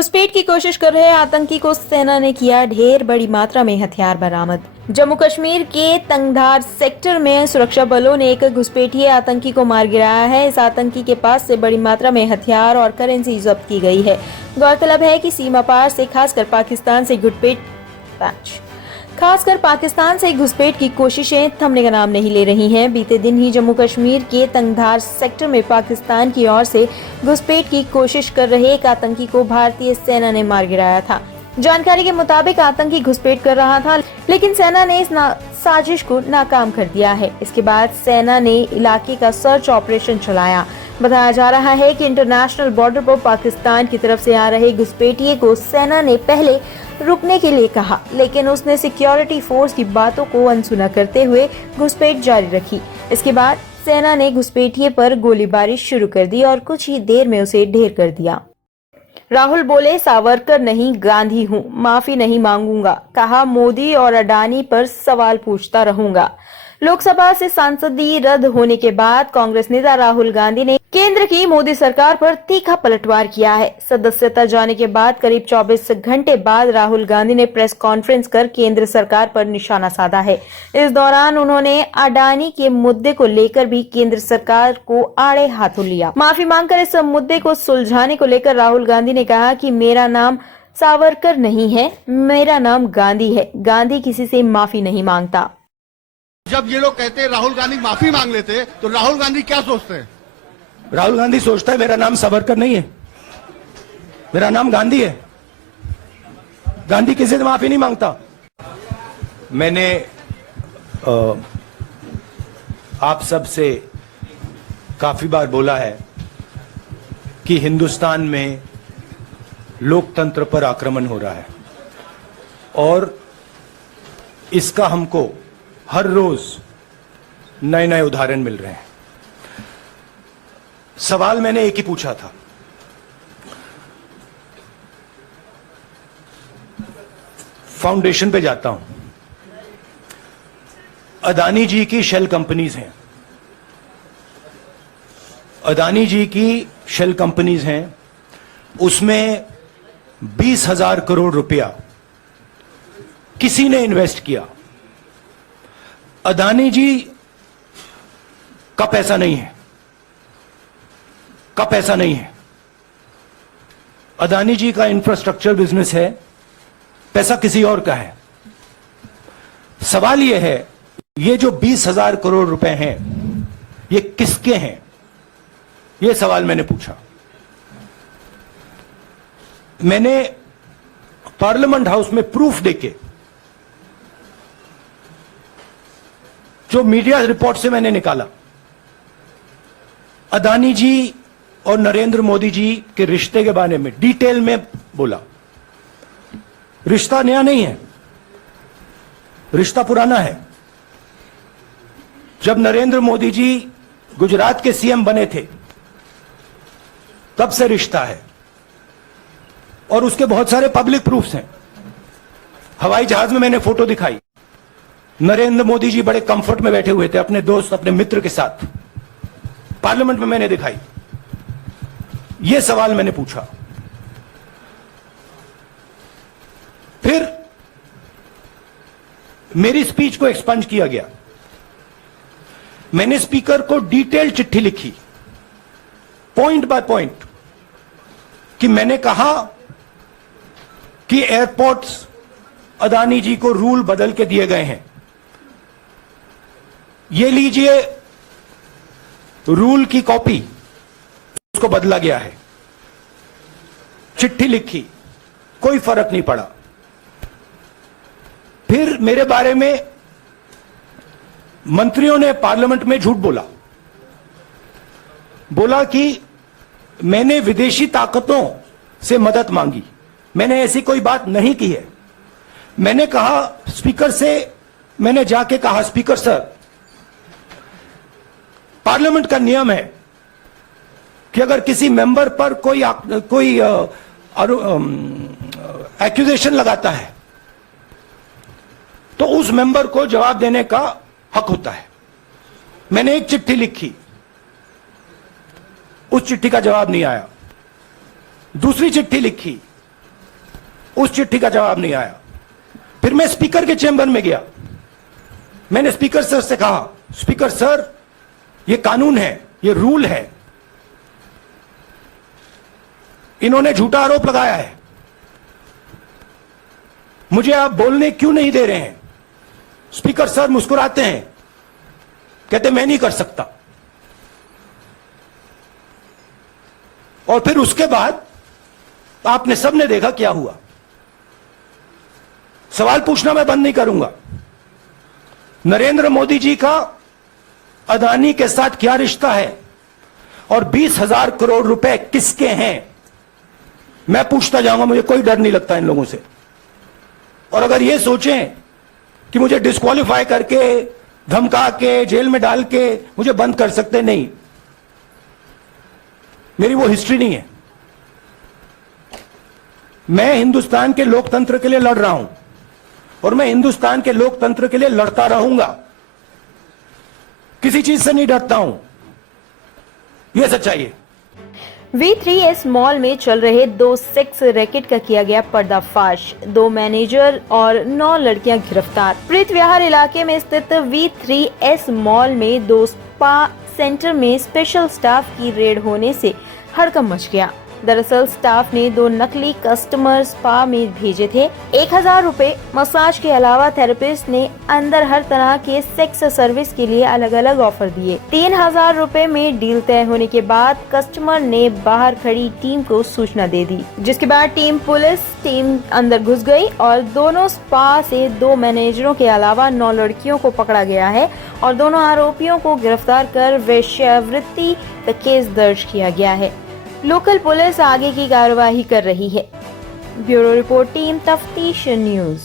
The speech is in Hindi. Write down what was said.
घुसपैठ की कोशिश कर रहे आतंकी को सेना ने किया ढेर बड़ी मात्रा में हथियार बरामद। जम्मू कश्मीर के तंगधार सेक्टर में सुरक्षा बलों ने एक घुसपैठिए आतंकी को मार गिराया है। इस आतंकी के पास से बड़ी मात्रा में हथियार और करेंसी जब्त की गई है। गौरतलब है कि सीमा पार से खासकर पाकिस्तान से घुसपैठ की कोशिशें थमने का नाम नहीं ले रही हैं। बीते दिन ही जम्मू कश्मीर के तंगधार सेक्टर में पाकिस्तान की ओर से घुसपैठ की कोशिश कर रहे एक आतंकी को भारतीय सेना ने मार गिराया था। जानकारी के मुताबिक आतंकी घुसपैठ कर रहा था, लेकिन सेना ने इस साजिश को नाकाम कर दिया है। इसके बाद सेना ने इलाके का सर्च ऑपरेशन चलाया। बताया जा रहा है कि इंटरनेशनल बॉर्डर पर पाकिस्तान की तरफ से आ रहे घुसपैठिए को सेना ने पहले रुकने के लिए कहा, लेकिन उसने सिक्योरिटी फोर्स की बातों को अनसुना करते हुए घुसपैठ जारी रखी। इसके बाद सेना ने घुसपैठिए पर गोलीबारी शुरू कर दी और कुछ ही देर में उसे ढेर कर दिया। राहुल बोले, सावरकर नहीं गांधी हूं, माफी नहीं मांगूंगा। कहा, मोदी और अडानी पर सवाल पूछता रहूंगा। लोकसभा से सांसदी रद्द होने के बाद कांग्रेस नेता राहुल गांधी ने केंद्र की मोदी सरकार पर तीखा पलटवार किया है। सदस्यता जाने के बाद करीब 24 घंटे बाद राहुल गांधी ने प्रेस कॉन्फ्रेंस कर केंद्र सरकार पर निशाना साधा है। इस दौरान उन्होंने अडानी के मुद्दे को लेकर भी केंद्र सरकार को आड़े हाथों लिया। माफी मांगकर इस मुद्दे को सुलझाने को लेकर राहुल गांधी ने कहा कि मेरा नाम सावरकर नहीं है, मेरा नाम गांधी है। गांधी किसी से माफी नहीं मांगता। जब ये लोग कहते हैं राहुल गांधी माफी मांग लेते, तो राहुल गांधी क्या सोचते हैं? राहुल गांधी सोचता है मेरा नाम सावरकर नहीं है, मेरा नाम गांधी है। गांधी किसी से माफी नहीं मांगता। मैंने आप सब से काफी बार बोला है कि हिंदुस्तान में लोकतंत्र पर आक्रमण हो रहा है और इसका हमको हर रोज नए नए उदाहरण मिल रहे हैं। सवाल मैंने एक ही पूछा था, फाउंडेशन पे जाता हूं, अदानी जी की शेल कंपनीज हैं, अदानी जी की शेल कंपनीज हैं, उसमें 20,000 करोड़ रुपया किसी ने इन्वेस्ट किया। अदानी जी का पैसा नहीं है, का पैसा नहीं है। अदानी जी का इंफ्रास्ट्रक्चर बिजनेस है, पैसा किसी और का है। सवाल यह है, ये जो 20,000 करोड़ रुपए हैं, ये किसके हैं? ये सवाल मैंने पूछा। मैंने पार्लियामेंट हाउस में प्रूफ देके, जो मीडिया रिपोर्ट से मैंने निकाला, अदानी जी और नरेंद्र मोदी जी के रिश्ते के बारे में डिटेल में बोला। रिश्ता नया नहीं है, रिश्ता पुराना है। जब नरेंद्र मोदी जी गुजरात के सीएम बने थे, तब से रिश्ता है और उसके बहुत सारे पब्लिक प्रूफ्स हैं। हवाई जहाज में मैंने फोटो दिखाई, नरेंद्र मोदी जी बड़े कंफर्ट में बैठे हुए थे अपने दोस्त, अपने मित्र के साथ। पार्लियामेंट में मैंने दिखाई। यह सवाल मैंने पूछा। फिर मेरी स्पीच को एक्सपंज किया गया। मैंने स्पीकर को डिटेल चिट्ठी लिखी, पॉइंट बाय पॉइंट, कि मैंने कहा कि एयरपोर्ट्स अदानी जी को रूल बदल के दिए गए हैं। ये लीजिए रूल की कॉपी, उसको बदला गया है। चिट्ठी लिखी, कोई फर्क नहीं पड़ा। फिर मेरे बारे में मंत्रियों ने पार्लियामेंट में झूठ बोला कि मैंने विदेशी ताकतों से मदद मांगी। मैंने ऐसी कोई बात नहीं की है। मैंने कहा स्पीकर से, मैंने जाके कहा, स्पीकर सर, पार्लियामेंट का नियम है कि अगर किसी मेंबर पर कोई एक्यूजेशन लगाता है तो उस मेंबर को जवाब देने का हक होता है। मैंने एक चिट्ठी लिखी, उस चिट्ठी का जवाब नहीं आया। दूसरी चिट्ठी लिखी, उस चिट्ठी का जवाब नहीं आया। फिर मैं स्पीकर के चेंबर में गया, मैंने स्पीकर सर से कहा, स्पीकर सर ये कानून है, ये रूल है, इन्होंने झूठा आरोप लगाया है, मुझे आप बोलने क्यों नहीं दे रहे हैं? स्पीकर सर मुस्कुराते हैं, कहते मैं नहीं कर सकता। और फिर उसके बाद आपने सबने देखा क्या हुआ। सवाल पूछना मैं बंद नहीं करूंगा। नरेंद्र मोदी जी का अदानी के साथ क्या रिश्ता है और 20,000 करोड़ रुपए किसके हैं, मैं पूछता जाऊंगा। मुझे कोई डर नहीं लगता इन लोगों से। और अगर ये सोचें कि मुझे डिस्क्वालीफाई करके, धमका के, जेल में डाल के मुझे बंद कर सकते, नहीं, मेरी वो हिस्ट्री नहीं है। मैं हिंदुस्तान के लोकतंत्र के लिए लड़ रहा हूं और मैं हिंदुस्तान के लोकतंत्र के लिए लड़ता रहूंगा, किसी चीज से नहीं डरता हूं, यह सच्चाई है। V3S मॉल में चल रहे 2 सेक्स रैकेट का किया गया पर्दाफाश, 2 मैनेजर और 9 लड़कियां गिरफ्तार। प्रीत विहार इलाके में स्थित V3S मॉल में 2 स्पा सेंटर में स्पेशल स्टाफ की रेड होने से हड़कंप मच गया। दरअसल स्टाफ ने 2 नकली कस्टमर स्पा में भेजे थे। 1,000 रुपए मसाज के अलावा थेरेपिस्ट ने अंदर हर तरह के सेक्स सर्विस के लिए अलग अलग ऑफर दिए। 3,000 रुपए में डील तय होने के बाद कस्टमर ने बाहर खड़ी टीम को सूचना दे दी, जिसके बाद पुलिस टीम अंदर घुस गई और दोनों स्पा से 2 मैनेजरों के अलावा 9 लड़कियों को पकड़ा गया है और दोनों आरोपियों को गिरफ्तार कर वेश्यावृत्ति का केस दर्ज किया गया है। लोकल पुलिस आगे की कार्यवाही कर रही है। ब्यूरो रिपोर्ट, टीम तफ्तीश न्यूज।